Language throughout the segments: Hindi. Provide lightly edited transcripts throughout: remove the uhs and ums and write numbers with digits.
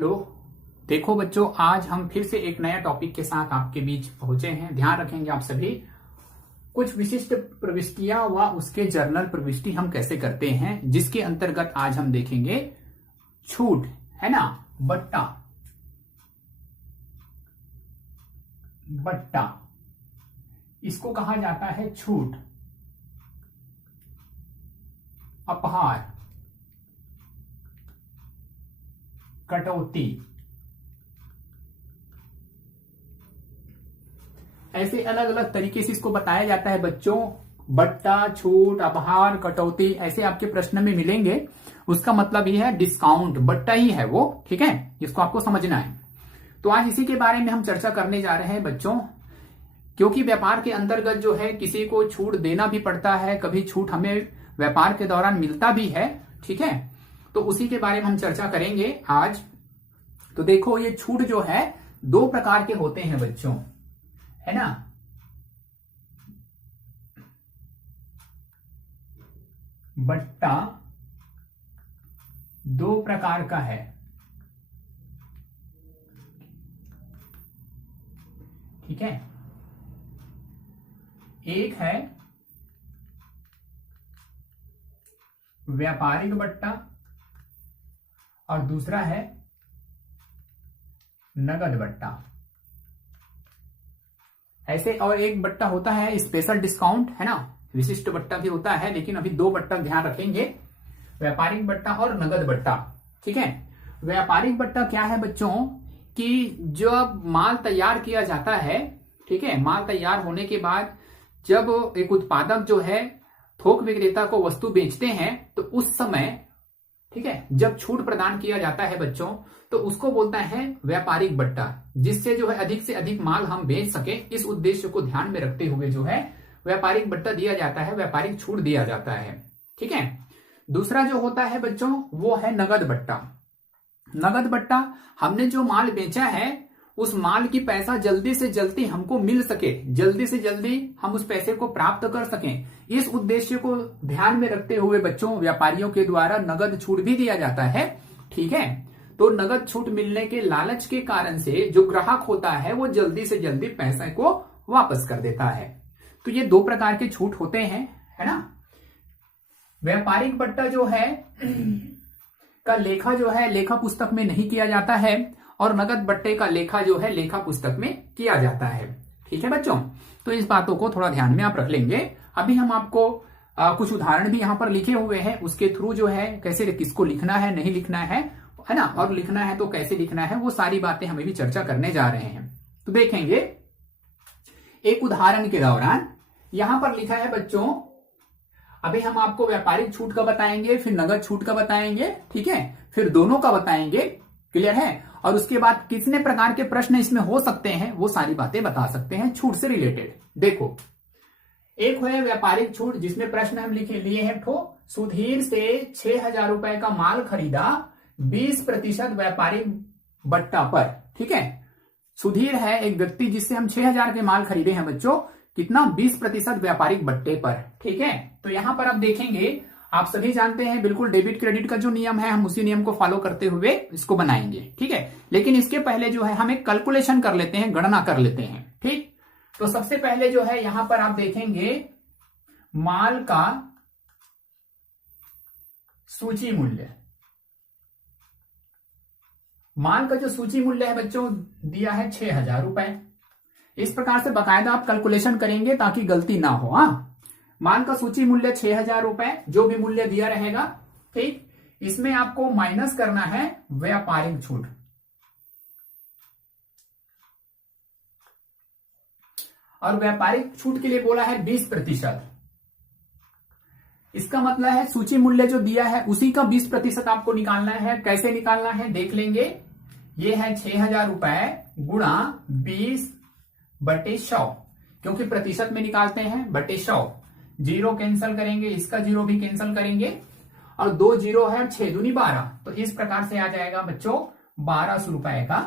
हेलो। देखो बच्चों, आज हम फिर से एक नया टॉपिक के साथ आपके बीच पहुंचे हैं। ध्यान रखेंगे आप सभी। कुछ विशिष्ट प्रविष्टियां व उसके जर्नल प्रविष्टि हम कैसे करते हैं, जिसके अंतर्गत आज हम देखेंगे छूट, है ना। बट्टा बट्टा इसको कहा जाता है छूट। अपहार, कटौती, ऐसे अलग अलग तरीके से इसको बताया जाता है बच्चों। बट्टा, छूट, अपहार, कटौती ऐसे आपके प्रश्न में मिलेंगे। उसका मतलब ये है डिस्काउंट, बट्टा ही है वो, ठीक है। इसको आपको समझना है। तो आज इसी के बारे में हम चर्चा करने जा रहे हैं बच्चों, क्योंकि व्यापार के अंतर्गत जो है किसी को छूट देना भी पड़ता है, कभी छूट हमें व्यापार के दौरान मिलता भी है, ठीक है। तो उसी के बारे में हम चर्चा करेंगे आज। तो देखो, ये छूट जो है दो प्रकार के होते हैं बच्चों, है ना। बट्टा दो प्रकार का है, ठीक है। एक है व्यापारिक बट्टा और दूसरा है नगद बट्टा। ऐसे और एक बट्टा होता है स्पेशल डिस्काउंट, है ना। विशिष्ट बट्टा भी होता है, लेकिन अभी दो बट्टा ध्यान रखेंगे, व्यापारिक बट्टा और नगद बट्टा, ठीक है। व्यापारिक बट्टा क्या है बच्चों कि जब माल तैयार किया जाता है, ठीक है, माल तैयार होने के बाद जब एक उत्पादक जो है थोक विक्रेता को वस्तु बेचते हैं, तो उस समय, ठीक है, जब छूट प्रदान किया जाता है बच्चों, तो उसको बोलता है व्यापारिक बट्टा, जिससे जो है अधिक से अधिक माल हम बेच सके, इस उद्देश्य को ध्यान में रखते हुए जो है व्यापारिक बट्टा दिया जाता है, व्यापारिक छूट दिया जाता है, ठीक है। दूसरा जो होता है बच्चों वो है नगद बट्टा। नगद बट्टा, हमने जो माल बेचा है उस माल की पैसा जल्दी से जल्दी हमको मिल सके, जल्दी से जल्दी हम उस पैसे को प्राप्त कर सकें, इस उद्देश्य को ध्यान में रखते हुए बच्चों व्यापारियों के द्वारा नगद छूट भी दिया जाता है, ठीक है। तो नगद छूट मिलने के लालच के कारण से जो ग्राहक होता है वो जल्दी से जल्दी पैसे को वापस कर देता है। तो ये दो प्रकार के छूट होते हैं, है ना। व्यापारिक बट्टा जो है का लेखा जो है लेखा पुस्तक में नहीं किया जाता है, और नगद बट्टे का लेखा जो है लेखा पुस्तक में किया जाता है, ठीक है बच्चों। तो इस बातों को थोड़ा ध्यान में आप रख लेंगे। अभी हम आपको कुछ उदाहरण भी यहां पर लिखे हुए हैं, उसके थ्रू जो है कैसे किसको लिखना है, नहीं लिखना है ना, और लिखना है तो कैसे लिखना है, वो सारी बातें हमें भी चर्चा करने जा रहे हैं। तो देखेंगे एक उदाहरण के दौरान यहां पर लिखा है बच्चों, अभी हम आपको व्यापारिक छूट का बताएंगे, फिर नगद छूट का बताएंगे, ठीक है, फिर दोनों का बताएंगे, क्लियर है। और उसके बाद कितने प्रकार के प्रश्न इसमें हो सकते हैं वो सारी बातें बता सकते हैं छूट से रिलेटेड। देखो, एक है व्यापारिक छूट, जिसमें प्रश्न हम लिखे लिए हैं, सुधीर से 6,000 रुपए का माल खरीदा 20% व्यापारिक बट्टा पर, ठीक है। सुधीर है एक व्यक्ति जिससे हम 6,000 के माल खरीदे हैं बच्चों, कितना, 20% व्यापारिक बट्टे पर, ठीक है। तो यहां पर आप देखेंगे, आप सभी जानते हैं बिल्कुल डेबिट क्रेडिट का जो नियम है, हम उसी नियम को फॉलो करते हुए इसको बनाएंगे, ठीक है। लेकिन इसके पहले जो है हम एक कैलकुलेशन कर लेते हैं, गणना कर लेते हैं, ठीक। तो सबसे पहले जो है यहां पर आप देखेंगे माल का सूची मूल्य। माल का जो सूची मूल्य है बच्चों दिया है 6,000 रुपए। इस प्रकार से बाकायदा आप कैलकुलेशन करेंगे ताकि गलती ना हो। हाँ, माल का सूची मूल्य 6,000 रुपए, जो भी मूल्य दिया रहेगा, ठीक। इसमें आपको माइनस करना है व्यापारिक छूट। और व्यापारिक छूट के लिए बोला है 20%। इसका मतलब है सूची मूल्य जो दिया है उसी का 20% आपको निकालना है। कैसे निकालना है देख लेंगे। ये है 6,000 रुपए गुणा 20/100, क्योंकि प्रतिशत में निकालते हैं, बटे 100। जीरो कैंसिल करेंगे, इसका जीरो भी कैंसिल करेंगे, और 2 जीरो है, 6 दूनी 12। तो इस प्रकार से आ जाएगा बच्चों 1,200 रुपए का,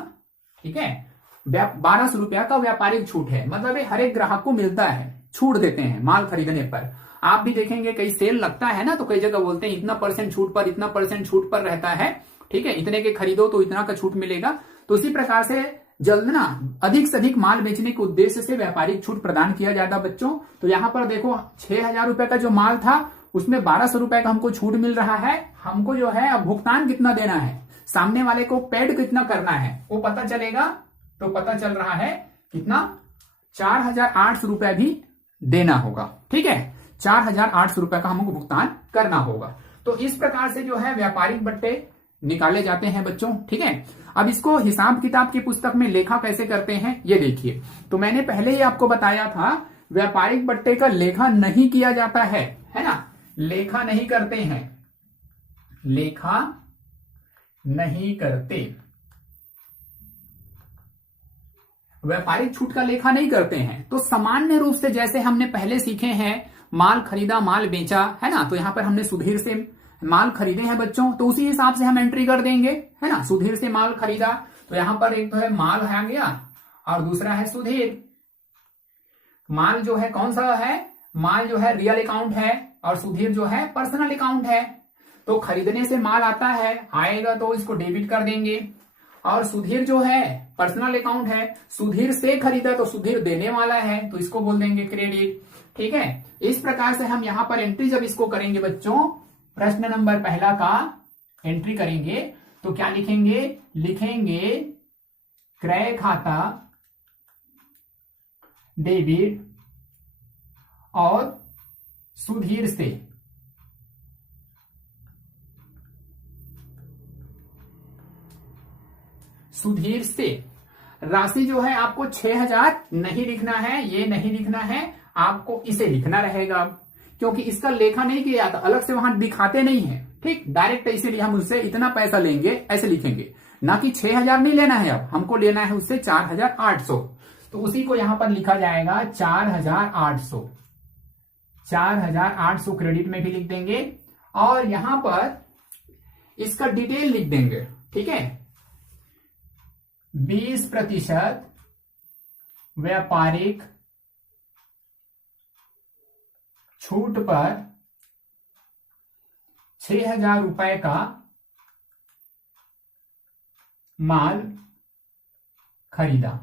ठीक है। 1,200 रुपया का व्यापारिक छूट है, मतलब हर एक ग्राहक को मिलता है, छूट देते हैं माल खरीदने पर। आप भी देखेंगे कई सेल लगता है ना, तो कई जगह बोलते हैं इतना % छूट पर, इतना % छूट पर रहता है, ठीक है, इतने के खरीदो तो इतना का छूट मिलेगा। तो इसी प्रकार से जल्द ना अधिक से अधिक माल बेचने के उद्देश्य से व्यापारिक छूट प्रदान किया जाता बच्चों। तो यहां पर देखो 6,000 रुपए का जो माल था उसमें 1,200 रुपए का हमको छूट मिल रहा है। हमको जो है अब भुगतान कितना देना है, सामने वाले को पेड कितना करना है वो पता चलेगा। तो पता चल रहा है कितना, 4,800 रुपए भी देना होगा। ठीक है, 4,800 रुपए का हमको भुगतान करना होगा। तो इस प्रकार से जो है व्यापारिक बट्टे निकाले जाते हैं बच्चों। ठीक है, अब इसको हिसाब किताब की पुस्तक में लेखा कैसे करते हैं ये देखिए। तो मैंने पहले ही आपको बताया था व्यापारिक बट्टे का लेखा नहीं किया जाता है ना, लेखा नहीं करते हैं, लेखा नहीं करते, व्यापारिक छूट का लेखा नहीं करते हैं। तो सामान्य रूप से जैसे हमने पहले सीखे हैं, माल खरीदा माल बेचा, है ना, तो यहां पर हमने सुधीर से माल खरीदे हैं बच्चों, तो उसी हिसाब से हम एंट्री कर देंगे, है ना। सुधीर से माल खरीदा तो यहां पर एक तो है माल आ गया और दूसरा है सुधीर। माल जो है कौन सा है, माल जो है रियल अकाउंट है और सुधीर जो है पर्सनल अकाउंट है। तो खरीदने से माल आता है, आएगा तो इसको डेबिट कर देंगे। और सुधीर जो है पर्सनल अकाउंट है, सुधीर से खरीदा तो सुधीर देने वाला है तो इसको बोल देंगे क्रेडिट। ठीक है, इस प्रकार से हम यहां पर एंट्री जब इसको करेंगे बच्चों, प्रश्न नंबर पहला का एंट्री करेंगे तो क्या लिखेंगे, लिखेंगे क्रय खाता डेबिट और सुधीर से राशि जो है आपको 6,000 नहीं लिखना है, ये नहीं लिखना है, आपको इसे लिखना रहेगा क्योंकि इसका लेखा नहीं किया जाता, अलग से वहां दिखाते नहीं है। ठीक, डायरेक्ट इसीलिए हम उससे इतना पैसा लेंगे ऐसे लिखेंगे, ना कि 6,000 नहीं लेना है, अब हमको लेना है उससे 4,800। तो उसी को यहां पर लिखा जाएगा 4,800, 4,800 क्रेडिट में भी लिख देंगे और यहां पर इसका डिटेल लिख देंगे। ठीक है, 20% व्यापारिक छूट पर 6,000 रुपए का माल खरीदा,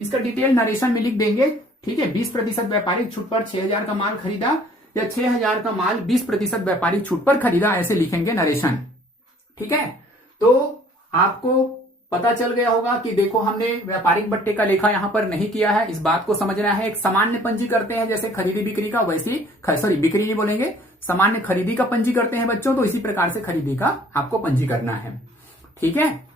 इसका डिटेल नरेशन में लिख देंगे। ठीक है, 20% व्यापारिक छूट पर 6,000 का माल खरीदा या 6,000 का माल 20% व्यापारिक छूट पर खरीदा, ऐसे लिखेंगे नरेशन। ठीक है, तो आपको पता चल गया होगा कि देखो हमने व्यापारिक बट्टे का लेखा यहां पर नहीं किया है, इस बात को समझना है। एक सामान्य पंजी करते हैं जैसे खरीदी बिक्री का, वैसी सॉरी बिक्री नहीं बोलेंगे, सामान्य खरीदी का पंजी करते हैं बच्चों, तो इसी प्रकार से खरीदी का आपको पंजी करना है। ठीक है,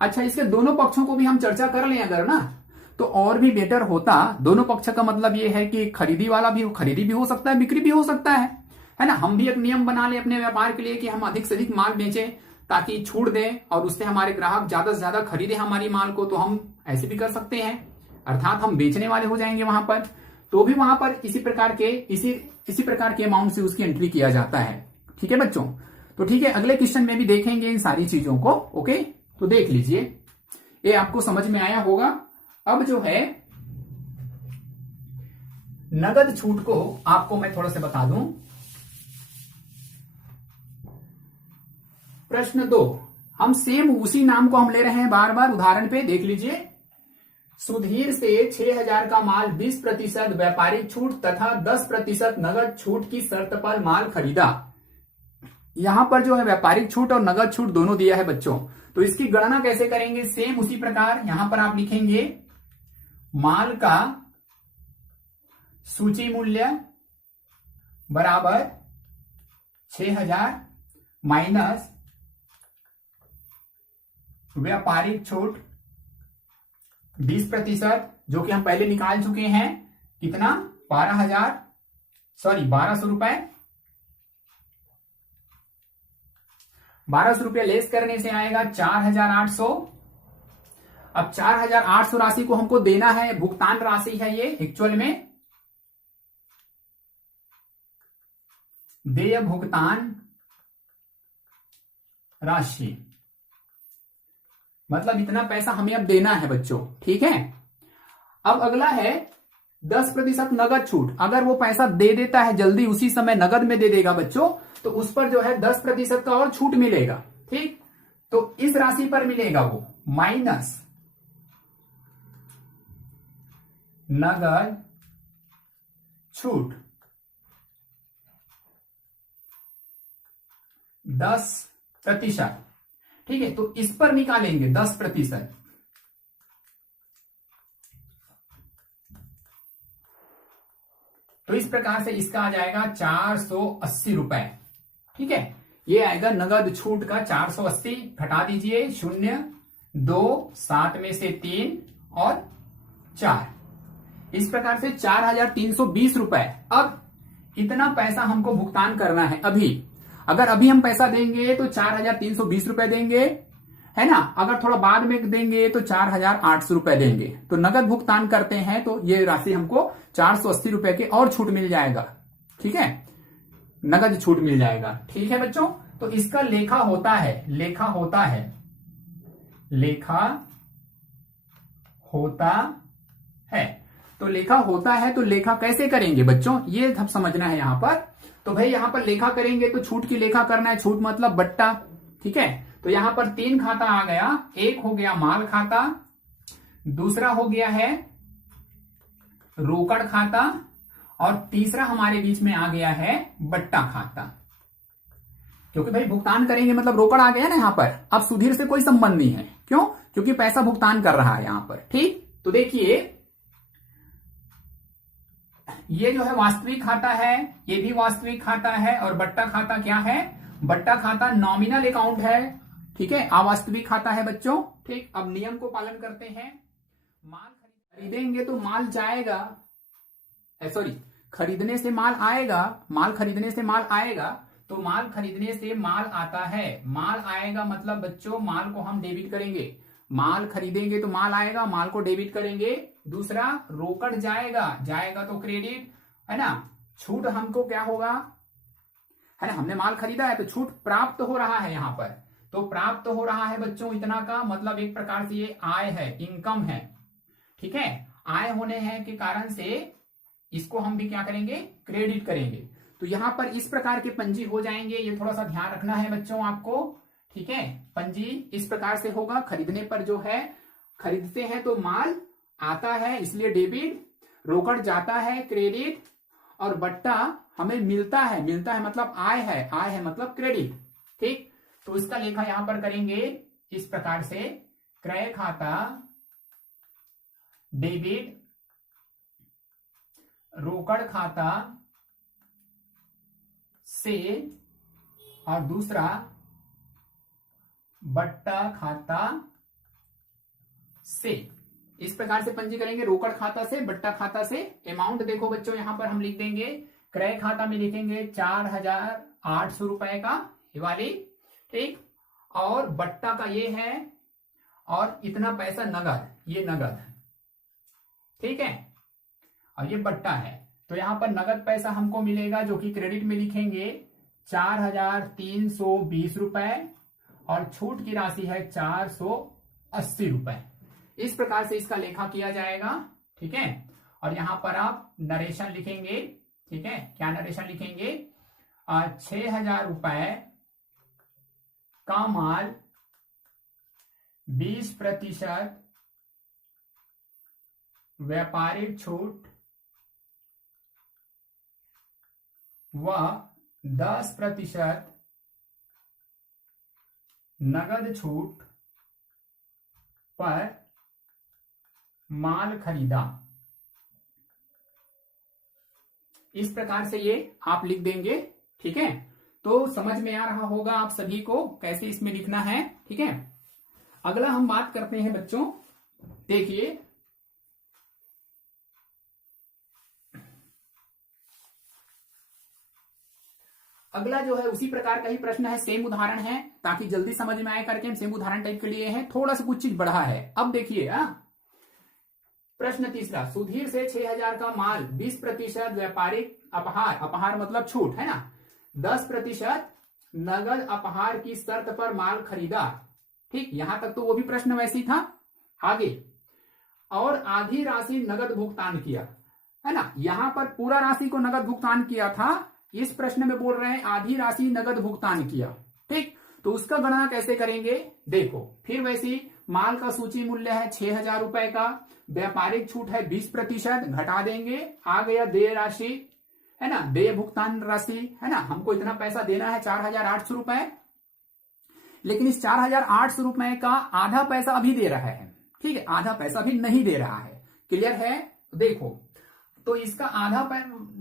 अच्छा इसके दोनों पक्षों को भी हम चर्चा कर लें अगर ना, तो और भी बेटर होता। दोनों पक्ष का मतलब ये है कि खरीदी वाला भी, खरीदी भी हो सकता है, बिक्री भी हो सकता है ना। हम भी एक नियम बना ले अपने व्यापार के लिए कि हम अधिक से अधिक माल बेचें ताकि छूट दें और उससे हमारे ग्राहक ज्यादा से ज्यादा खरीदे हमारी माल को, तो हम ऐसे भी कर सकते हैं, अर्थात हम बेचने वाले हो जाएंगे वहां पर, तो भी वहां पर इसी प्रकार के अमाउंट से उसकी एंट्री किया जाता है। ठीक है बच्चों, तो ठीक है, अगले क्वेश्चन में भी देखेंगे इन सारी चीजों को। ओके, तो देख लीजिए, ये आपको समझ में आया होगा। अब जो है नगद छूट को आपको मैं थोड़ा सा बता दूं। प्रश्न 2, हम सेम उसी नाम को हम ले रहे हैं बार बार, उदाहरण पे देख लीजिए। सुधीर से 6,000 का माल 20% व्यापारिक छूट तथा 10% नगद छूट की शर्त पर माल खरीदा। यहां पर जो है व्यापारिक छूट और नगद छूट दोनों दिया है बच्चों, तो इसकी गणना कैसे करेंगे, सेम उसी प्रकार यहां पर आप लिखेंगे माल का सूची मूल्य बराबर 6,000 माइनस व्यापारिक छूट 20%, जो कि हम पहले निकाल चुके हैं, कितना 1,200 रुपए। 1,200 रुपये लेस करने से आएगा 4,800। अब 4,800 राशि को हमको देना है, भुगतान राशि है ये एक्चुअल में, देय भुगतान राशि, मतलब इतना पैसा हमें अब देना है बच्चों। ठीक है, अब अगला है 10% नगद छूट। अगर वो पैसा दे देता है जल्दी, उसी समय नगद में दे देगा बच्चों, तो उस पर जो है 10% का और छूट मिलेगा। ठीक, तो इस राशि पर मिलेगा वो माइनस नगद छूट 10%। ठीक है, तो इस पर निकालेंगे 10%। तो इस प्रकार से इसका आ जाएगा 480 रुपए। ठीक है, ये आएगा नगद छूट का 480। घटा दीजिए 0, 2, 7 में से 3 और 4, इस प्रकार से 4320 रुपए। अब इतना पैसा हमको भुगतान करना है अभी। अगर अभी हम पैसा देंगे तो 4320 रुपए देंगे, है ना। अगर थोड़ा बाद में देंगे तो 4800 रुपए देंगे। तो नगद भुगतान करते हैं तो ये राशि हमको 480 रुपए के और छूट मिल जाएगा। ठीक है, नगद छूट मिल जाएगा। ठीक है बच्चों, तो इसका लेखा होता है, लेखा होता है, लेखा होता है। तो लेखा होता है, तो लेखा कैसे करेंगे बच्चों, ये सब समझना है यहां पर। तो भाई यहां पर लेखा करेंगे तो छूट की लेखा करना है। छूट मतलब बट्टा। ठीक है, तो यहां पर 3 खाता आ गया। एक हो गया माल खाता, दूसरा हो गया है रोकड़ खाता, और तीसरा हमारे बीच में आ गया है बट्टा खाता। क्योंकि भाई भुगतान करेंगे मतलब रोकड़ आ गया ना यहां पर। अब सुधीर से कोई संबंध नहीं है, क्यों, क्योंकि पैसा भुगतान कर रहा है यहां पर। ठीक, तो देखिए ये जो है वास्तविक खाता है, ये भी वास्तविक खाता है, और बट्टा खाता क्या है, बट्टा खाता नॉमिनल अकाउंट है। ठीक है, अवास्तविक खाता है बच्चों। ठीक, अब नियम को पालन करते हैं। माल खरीदेंगे तो माल जाएगा, सॉरी, खरीदने से माल आएगा, माल खरीदने से माल आएगा, तो माल खरीदने से माल आता है। माल आएगा मतलब बच्चों माल को हम डेबिट करेंगे। माल खरीदेंगे तो माल आएगा, माल को डेबिट करेंगे। दूसरा रोकड़ जाएगा, जाएगा तो क्रेडिट, है ना। छूट हमको क्या होगा, है ना, हमने माल खरीदा है तो छूट प्राप्त हो रहा है यहां पर। तो प्राप्त हो रहा है बच्चों इतना का मतलब एक प्रकार से ये आय है, इनकम है। ठीक है, आय होने हैं के कारण से इसको हम भी क्या करेंगे, क्रेडिट करेंगे। तो यहां पर इस प्रकार के पंजी हो जाएंगे, ये थोड़ा सा ध्यान रखना है बच्चों आपको। ठीक है, पंजी इस प्रकार से होगा। खरीदने पर जो है, खरीदते हैं तो माल आता है इसलिए डेबिट, रोकड़ जाता है क्रेडिट, और बट्टा हमें मिलता है, मिलता है मतलब आय है, आय है मतलब क्रेडिट। ठीक, तो इसका लेखा यहां पर करेंगे इस प्रकार से, क्रय खाता डेबिट, रोकड़ खाता से, और दूसरा बट्टा खाता से। इस प्रकार से पंजी करेंगे, रोकड़ खाता से, बट्टा खाता से। अमाउंट देखो बच्चों यहां पर हम लिख देंगे, क्रय खाता में लिखेंगे 4800 रुपए का, ये वाली। ठीक, और बट्टा का ये है, और इतना पैसा नगद, ये नगद। ठीक है, और ये बट्टा है। तो यहां पर नगद पैसा हमको मिलेगा जो कि क्रेडिट में लिखेंगे 4320 रुपए, और छूट की राशि है 480 रुपए। इस प्रकार से इसका लेखा किया जाएगा। ठीक है, और यहां पर आप नरेशन लिखेंगे। ठीक है, क्या नरेशन लिखेंगे, 6000 रुपए का माल 20% व्यापारिक छूट व 10% नगद छूट पर माल खरीदा। इस प्रकार से ये आप लिख देंगे। ठीक है, तो समझ में आ रहा होगा आप सभी को कैसे इसमें लिखना है। ठीक है, अगला हम बात करते हैं बच्चों, देखिए अगला जो है उसी प्रकार का ही प्रश्न है, सेम उदाहरण है, ताकि जल्दी समझ में आए करके हम सेम उदाहरण टाइप के लिए हैं। थोड़ा सा कुछ चीज बढ़ा है। अब देखिए प्रश्न तीसरा, सुधीर से 6000 का माल 20% व्यापारिक अपहार, अपहार मतलब छूट, है ना, 10% नगद अपहार की शर्त पर माल खरीदा। ठीक, यहां तक तो वो भी प्रश्न वैसी था। आगे, और आधी राशि नगद भुगतान किया। है ना। यहां पर पूरा राशि को नगद भुगतान किया था, इस प्रश्न में बोल रहे हैं आधी राशि नगद भुगतान किया। ठीक, तो उसका गणना कैसे करेंगे देखो। फिर वैसे माल का सूची मूल्य है 6,000 रुपए का, व्यापारिक छूट है 20%, घटा देंगे, आ गया देय राशि, है ना, देय भुगतान राशि, है ना। हमको इतना पैसा देना है 4,800 रुपए, लेकिन इस 4,800 रुपए का आधा पैसा अभी दे रहा है। ठीक है, आधा पैसा भी नहीं दे रहा है। क्लियर है, देखो तो इसका आधा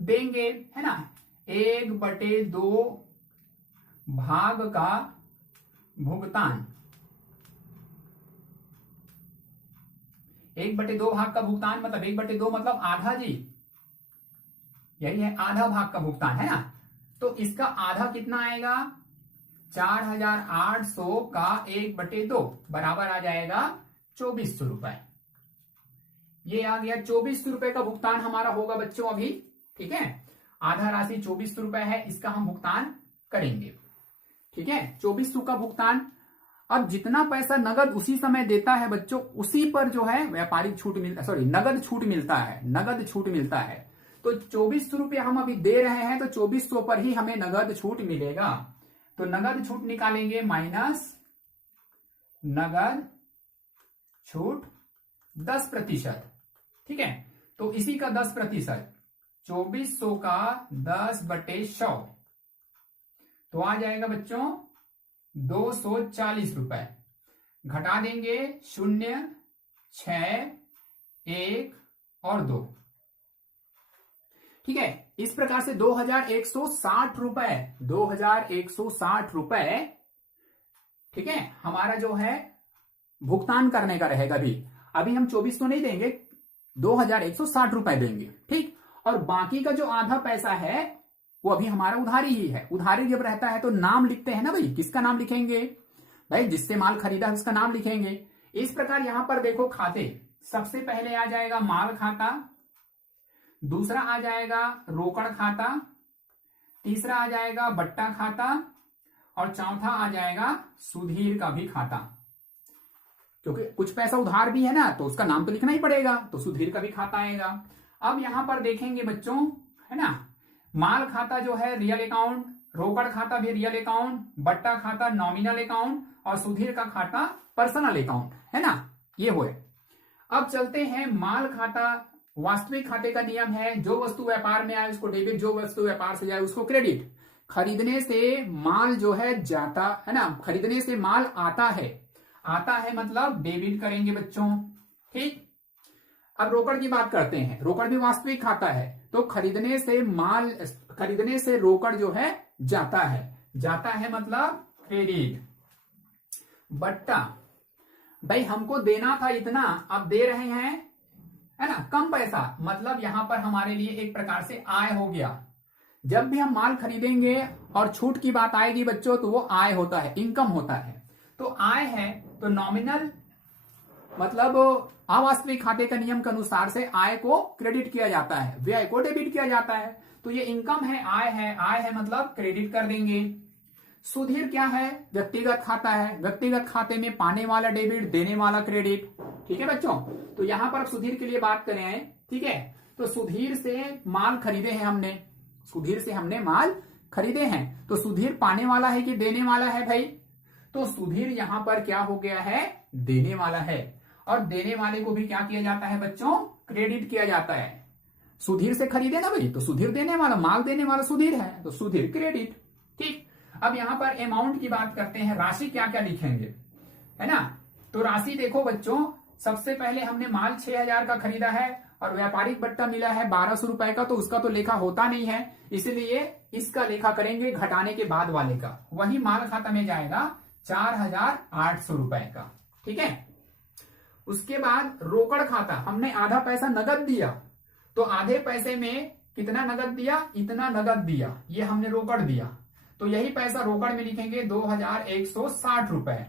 देंगे, है ना, 1/2 भाग का भुगतान, 1/2 भाग का भुगतान मतलब 1/2 मतलब आधा जी, यही है आधा भाग का भुगतान, है ना। तो इसका आधा कितना आएगा, 4,800 का 1/2 बराबर आ जाएगा 2,400 रुपए। ये आ गया 2,400 रुपए का भुगतान हमारा होगा बच्चों अभी। ठीक है, आधा राशि 2,400 रुपए है, इसका हम भुगतान करेंगे। ठीक है, 2,400 का भुगतान। अब जितना पैसा नगद उसी समय देता है बच्चों, उसी पर जो है व्यापारिक छूट नगद छूट मिलता है, नगद छूट मिलता है। तो 2,400 रुपये हम अभी दे रहे हैं, तो 2,400 पर ही हमें नगद छूट मिलेगा। तो नगद छूट निकालेंगे माइनस नगद छूट 10%। ठीक है, तो इसी का 10%, 2,400 का 10/100 तो आ जाएगा बच्चों 240 रुपए। घटा देंगे 0, 6, 1 और 2। ठीक है, इस प्रकार से 2,160 रुपए, 2,160 रुपए, ठीक है, हमारा जो है भुगतान करने का रहेगा। अभी हम 2,400 नहीं देंगे, 2,160 रुपए देंगे। ठीक, और बाकी का जो आधा पैसा है वो अभी हमारा उधारी ही है। उधारी जब रहता है तो नाम लिखते हैं ना भाई, किसका नाम लिखेंगे भाई, जिससे माल खरीदा है उसका नाम लिखेंगे। इस प्रकार यहां पर देखो खाते, सबसे पहले आ जाएगा माल खाता, दूसरा आ जाएगा रोकड़ खाता, तीसरा आ जाएगा बट्टा खाता, और चौथा आ जाएगा सुधीर का भी खाता। क्योंकि कुछ पैसा उधार भी है ना, तो उसका नाम तो लिखना ही पड़ेगा, तो सुधीर का भी खाता आएगा। अब यहां पर देखेंगे बच्चों, है ना, माल खाता जो है रियल अकाउंट, रोकड़ खाता भी रियल अकाउंट, बट्टा खाता नॉमिनल अकाउंट, और सुधीर का खाता पर्सनल अकाउंट, है ना, ये हुए। अब चलते हैं माल खाता। वास्तविक खाते का नियम है, जो वस्तु व्यापार में आए उसको डेबिट, जो वस्तु व्यापार से जाए उसको क्रेडिट। खरीदने से माल जो है जाता है ना, खरीदने से माल आता है मतलब डेबिट करेंगे बच्चों। ठीक, अब रोकड़ की बात करते हैं। रोकड़ भी वास्तविक खाता है, तो खरीदने से रोकड़ जो है जाता है मतलब क्रेडिट। बट्टा, भाई हमको देना था इतना, अब दे रहे हैं, है ना, कम पैसा, मतलब यहां पर हमारे लिए एक प्रकार से आय हो गया। जब भी हम माल खरीदेंगे और छूट की बात आएगी बच्चों, तो वो आय होता है, इनकम होता है। तो आय है तो नॉमिनल मतलब अवास्तविक खाते का नियम के अनुसार से आय को क्रेडिट किया जाता है, व्यय को डेबिट किया जाता है। तो ये इनकम है, आय है मतलब क्रेडिट कर देंगे। सुधीर क्या है, व्यक्तिगत खाता है, व्यक्तिगत खाते में पाने वाला डेबिट, देने वाला क्रेडिट। ठीक है बच्चों, तो यहां पर सुधीर के लिए बात करें। ठीक है, तो सुधीर से माल खरीदे हैं हमने, सुधीर से हमने माल खरीदे हैं, तो सुधीर पाने वाला है कि देने वाला है भाई, तो सुधीर यहां पर क्या हो गया है, देने वाला है। और देने वाले को भी क्या किया जाता है बच्चों, क्रेडिट किया जाता है। सुधीर से खरीदे ना भाई, तो सुधीर देने वाला, माल देने वाला सुधीर है, तो सुधीर क्रेडिट। ठीक, अब यहां पर अमाउंट की बात करते हैं, राशि क्या क्या लिखेंगे, है ना। तो राशि देखो बच्चों, सबसे पहले हमने माल 6,000 का खरीदा है और व्यापारिक बट्टा मिला है 1,200 रुपए का, तो उसका तो लेखा होता नहीं है, इसलिए इसका लेखा करेंगे घटाने के बाद वाले का। वही माल खाता में जाएगा 4,800 रुपए का। ठीक है, उसके बाद रोकड़ खाता, हमने आधा पैसा नगद दिया, तो आधे पैसे में कितना नगद दिया, इतना नगद दिया, ये हमने रोकड़ दिया, तो यही पैसा रोकड़ में लिखेंगे 2,160 रुपए।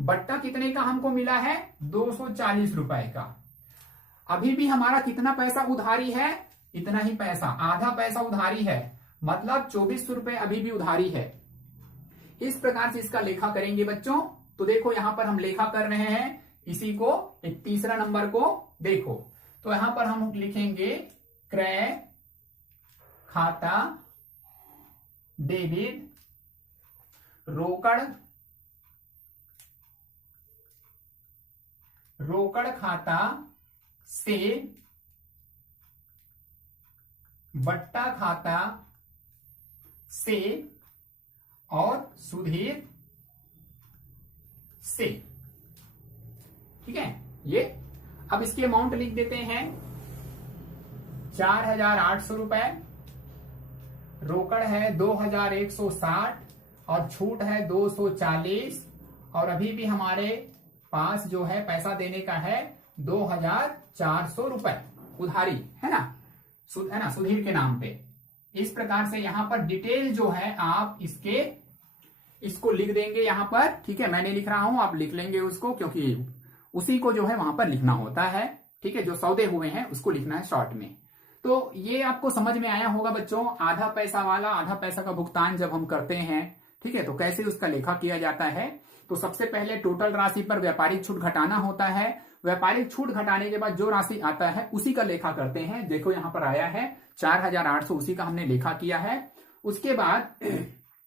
बट्टा कितने का हमको मिला है, 240 रुपए का। अभी भी हमारा कितना पैसा उधारी है, इतना ही पैसा, आधा पैसा उधारी है, मतलब 2,400 रुपए अभी भी उधारी है। इस प्रकार से इसका लेखा करेंगे बच्चों। तो देखो यहां पर हम लेखा कर रहे हैं, इसी को एक तीसरा नंबर को देखो, तो यहां पर हम लिखेंगे क्रय खाता डेबिट, रोकड़ खाता से बट्टा खाता से और सुधीर से। ठीक है, ये अब इसकी अमाउंट लिख देते हैं 4,800 रुपए, रोकड़ है 2,160 और छूट है 240, और अभी भी हमारे पास जो है पैसा देने का है 2,400 रुपए उधारी, है ना, सुधीर के नाम पे। इस प्रकार से यहां पर डिटेल जो है आप इसको लिख देंगे यहां पर। ठीक है, मैंने लिख रहा हूं, आप लिख लेंगे उसको, क्योंकि उसी को जो है वहां पर लिखना होता है। ठीक है, जो सौदे हुए हैं उसको लिखना है शॉर्ट में। तो ये आपको समझ में आया होगा बच्चों, आधा पैसा वाला आधा पैसा का भुगतान जब हम करते हैं, ठीक है, तो कैसे उसका लेखा किया जाता है। तो सबसे पहले टोटल राशि पर व्यापारिक छूट घटाना होता है। व्यापारिक छूट घटाने के बाद जो राशि आता है उसी का लेखा करते हैं। देखो यहां पर आया है 4,800, उसी का हमने लेखा किया है। उसके बाद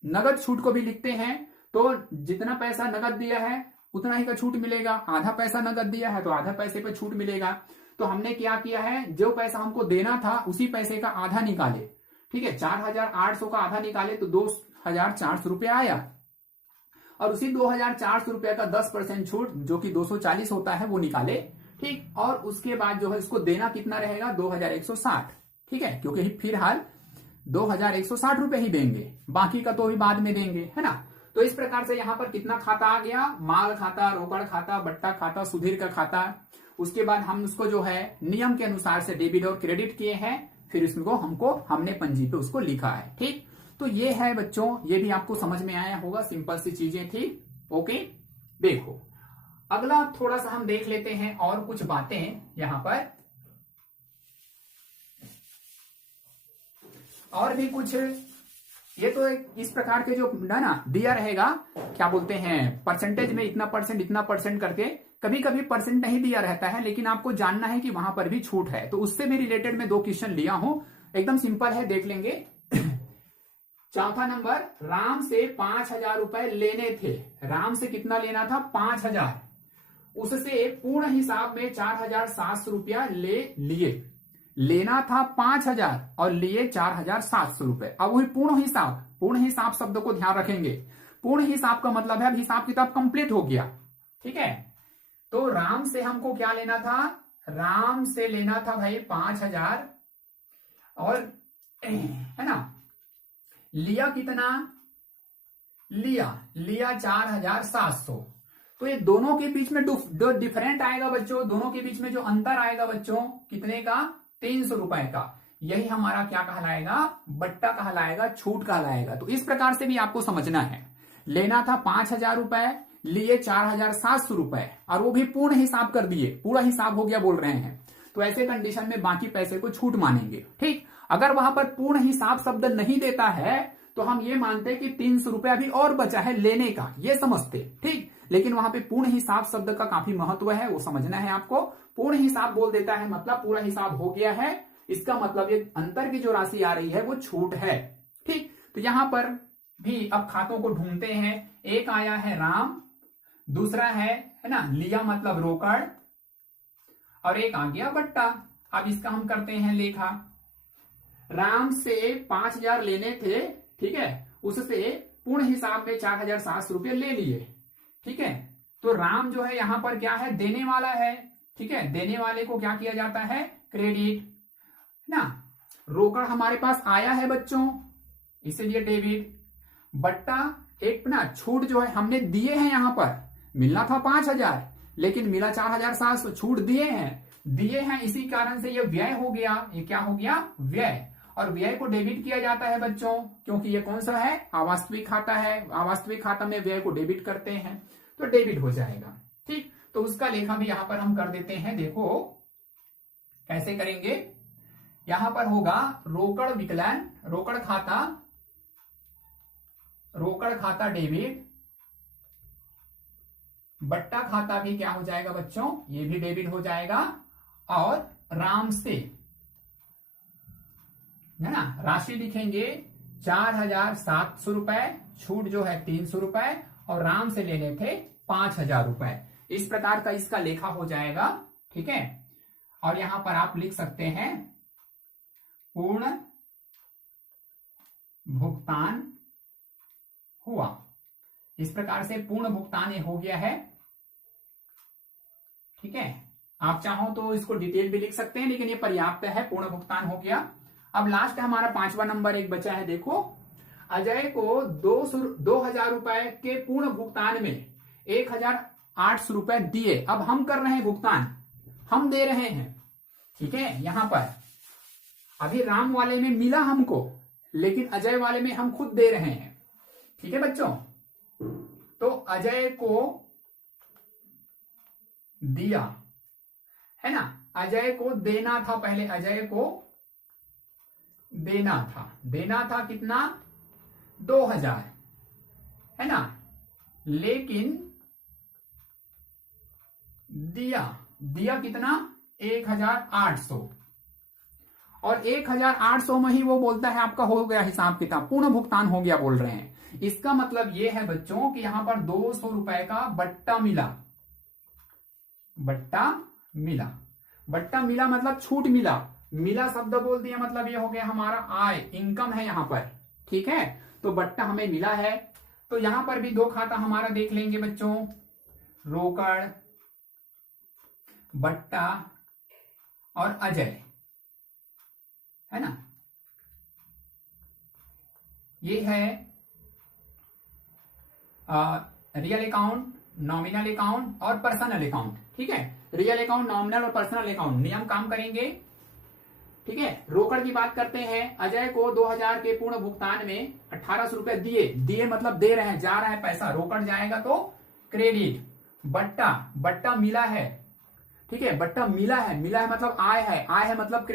नगद छूट को भी लिखते हैं। तो जितना पैसा नगद दिया है उतना ही का छूट मिलेगा, आधा पैसा नगद दिया है तो आधा पैसे पे छूट मिलेगा। तो हमने क्या किया है, जो पैसा हमको देना था उसी पैसे का आधा निकाले। ठीक है, 4,800 का आधा निकाले तो 2,400 रुपये आया, और उसी 2,400 रुपये का 10% छूट जो कि 240 होता है वो निकाले। ठीक, और उसके बाद जो है इसको देना कितना रहेगा, 2,160। ठीक है, क्योंकि फिलहाल 2,160 रुपये ही देंगे, बाकी का तो भी बाद में देंगे, है ना। तो इस प्रकार से यहां पर कितना खाता आ गया, माल खाता, रोकड़ खाता, बट्टा खाता, सुधीर का खाता। उसके बाद हम उसको जो है नियम के अनुसार से डेबिट और क्रेडिट किए हैं, फिर इसको हमने पंजी पे उसको लिखा है। ठीक, तो ये है बच्चों, ये भी आपको समझ में आया होगा, सिंपल सी चीजें थी। ओके, देखो अगला थोड़ा सा हम देख लेते हैं और कुछ बातें यहां पर, और भी कुछ। ये तो इस प्रकार के जो ना दिया रहेगा, क्या बोलते हैं, परसेंटेज में इतना परसेंट करके, कभी कभी परसेंट नहीं दिया रहता है, लेकिन आपको जानना है कि वहां पर भी छूट है। तो उससे भी रिलेटेड मैं 2 क्वेश्चन लिया हूं, एकदम सिंपल है, देख लेंगे। चौथा नंबर, राम से 5,000 रुपए लेने थे। राम से कितना लेना था, 5,000। उससे पूर्ण हिसाब में 4,700 रुपया ले लिए। लेना था 5,000 और लिए 4,700 रुपए। अब वही पूर्ण हिसाब शब्द को ध्यान रखेंगे। पूर्ण हिसाब का मतलब है अब हिसाब किताब कंप्लीट हो गया। ठीक है, तो राम से हमको क्या लेना था, राम से लेना था भाई 5,000, और है ना, लिया कितना, लिया 4,700। तो ये दोनों के बीच में जो डिफरेंट आएगा बच्चों, दोनों के बीच में जो अंतर आएगा बच्चों, कितने का, 300 रुपए का, यही हमारा क्या कहलाएगा, बट्टा कहलाएगा, छूट कहलाएगा। तो इस प्रकार से भी आपको समझना है। लेना था 5,000 रुपए, लिए 4,700 रुपए, और वो भी पूर्ण हिसाब कर दिए, पूरा हिसाब हो गया बोल रहे हैं। तो ऐसे कंडीशन में बाकी पैसे को छूट मानेंगे। ठीक, अगर वहां पर पूर्ण हिसाब शब्द नहीं देता है तो हम ये मानते कि 300 रुपया भी और बचा है लेने का, ये समझते। ठीक, लेकिन वहां पे पूर्ण हिसाब शब्द का काफी महत्व है, वो समझना है आपको। पूर्ण हिसाब बोल देता है मतलब पूरा हिसाब हो गया है, इसका मतलब ये अंतर की जो राशि आ रही है वो छूट है। ठीक, तो यहां पर भी अब खातों को ढूंढते हैं। एक आया है राम, दूसरा है ना, लिया मतलब रोकड़, और एक आ गया बट्टा। अब इसका हम करते हैं लेखा। राम से 5,000 लेने थे, ठीक है, उससे पूर्ण हिसाब में 4,700 रुपये ले लिए। ठीक है, तो राम जो है यहां पर क्या है, देने वाला है। ठीक है, देने वाले को क्या किया जाता है, क्रेडिट ना। रोकड़ हमारे पास आया है बच्चों, इसलिए डेबिट। बट्टा एक ना, छूट जो है हमने दिए हैं, यहां पर मिलना था 5,000 लेकिन मिला 4,700, छूट दिए हैं, इसी कारण से ये व्यय हो गया। ये क्या हो गया, व्यय। और व्यय को डेबिट किया जाता है बच्चों, क्योंकि ये कौन सा है, अवास्तविक खाता है। अवास्तविक खाता में व्यय को डेबिट करते हैं, तो डेबिट हो जाएगा। ठीक, तो उसका लेखा भी यहां पर हम कर देते हैं। देखो कैसे करेंगे, यहां पर होगा रोकड़ विकलन, रोकड़ खाता डेबिट, बट्टा खाता भी क्या हो जाएगा बच्चों, ये भी डेबिट हो जाएगा। और राम से है ना, राशि लिखेंगे 4,700 रुपए, छूट जो है 300 रुपए, और राम से लेने थे 5,000 रुपए। इस प्रकार का इसका लेखा हो जाएगा। ठीक है, और यहां पर आप लिख सकते हैं पूर्ण भुगतान हुआ। इस प्रकार से पूर्ण भुगतान ये हो गया है। ठीक है, आप चाहो तो इसको डिटेल भी लिख सकते हैं, लेकिन ये पर्याप्त है, पूर्ण भुगतान हो गया। अब लास्ट हमारा 5वां नंबर एक बचा है। देखो, अजय को 2,000 रुपए के पूर्ण भुगतान में 1,800 रुपए दिए। अब हम कर रहे हैं भुगतान, हम दे रहे हैं। ठीक है, यहां पर अभी राम वाले में मिला हमको, लेकिन अजय वाले में हम खुद दे रहे हैं। ठीक है बच्चों, तो अजय को दिया, है ना, अजय को देना था, पहले अजय को देना था कितना, 2,000, है ना, लेकिन दिया कितना, 1,800, और 1,800 में ही वो बोलता है आपका हो गया हिसाब किताब, पूर्ण भुगतान हो गया बोल रहे हैं। इसका मतलब ये है बच्चों कि यहां पर 200 रुपए का बट्टा मिला, बट्टा मिला मतलब छूट मिला शब्द बोल दिया, मतलब ये हो गया हमारा आय, इनकम है यहां पर। ठीक है, तो बट्टा हमें मिला है। तो यहां पर भी दो खाता हमारा देख लेंगे बच्चों, रोकड़, बट्टा और अजय, है ना। ये है रियल अकाउंट, नॉमिनल अकाउंट और पर्सनल अकाउंट। ठीक है, रियल अकाउंट, नॉमिनल और पर्सनल अकाउंट नियम काम करेंगे। ठीक है, रोकड़ की बात करते हैं। अजय को 2,000 के पूर्ण भुगतान में 1,800 रुपए दिए मतलब दे रहे हैं, जा रहा है पैसा, रोकड़ जाएगा तो क्रेडिट। बट्टा मिला है। ठीक है, बट्टा मिला है मतलब आय है मतलब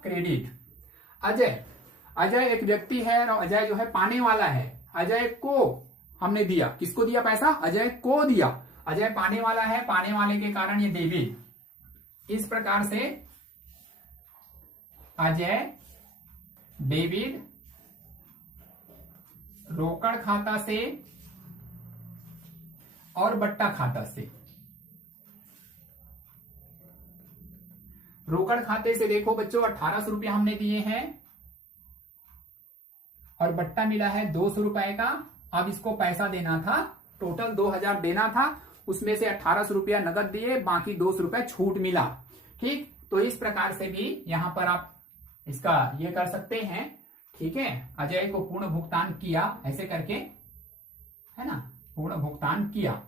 क्रेडिट। अजय एक व्यक्ति है और अजय जो है पाने वाला है। अजय को हमने दिया, किसको दिया पैसा, अजय को दिया। अजय पाने वाला है, पाने वाले के कारण ये डेबिट। इस प्रकार से अजय डेबिट रोकड़ खाता से और बट्टा खाता से। रोकड़ खाते से देखो बच्चों 1,800 रुपया हमने दिए हैं और बट्टा मिला है 200 रुपए का। अब इसको पैसा देना था, टोटल 2,000 देना था, उसमें से 1,800 रुपया नगद दिए, बाकी 200 रुपया छूट मिला। ठीक, तो इस प्रकार से भी यहां पर आप इसका ये कर सकते हैं। ठीक है, अजय को पूर्ण भुगतान किया, ऐसे करके, है ना, पूर्ण भुगतान किया।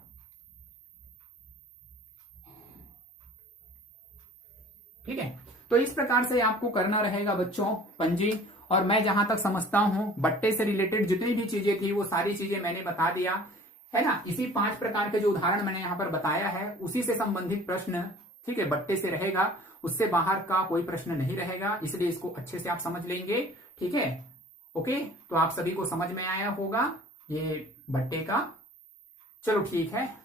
ठीक है, तो इस प्रकार से आपको करना रहेगा बच्चों पंजी। और मैं जहां तक समझता हूं बट्टे से रिलेटेड जितनी भी चीजें थी वो सारी चीजें मैंने बता दिया, है ना। इसी 5 प्रकार के जो उदाहरण मैंने यहां पर बताया है उसी से संबंधित प्रश्न, ठीक है, बट्टे से रहेगा, उससे बाहर का कोई प्रश्न नहीं रहेगा, इसलिए इसको अच्छे से आप समझ लेंगे। ठीक है, ओके, तो आप सभी को समझ में आया होगा ये बट्टे का। चलो ठीक है।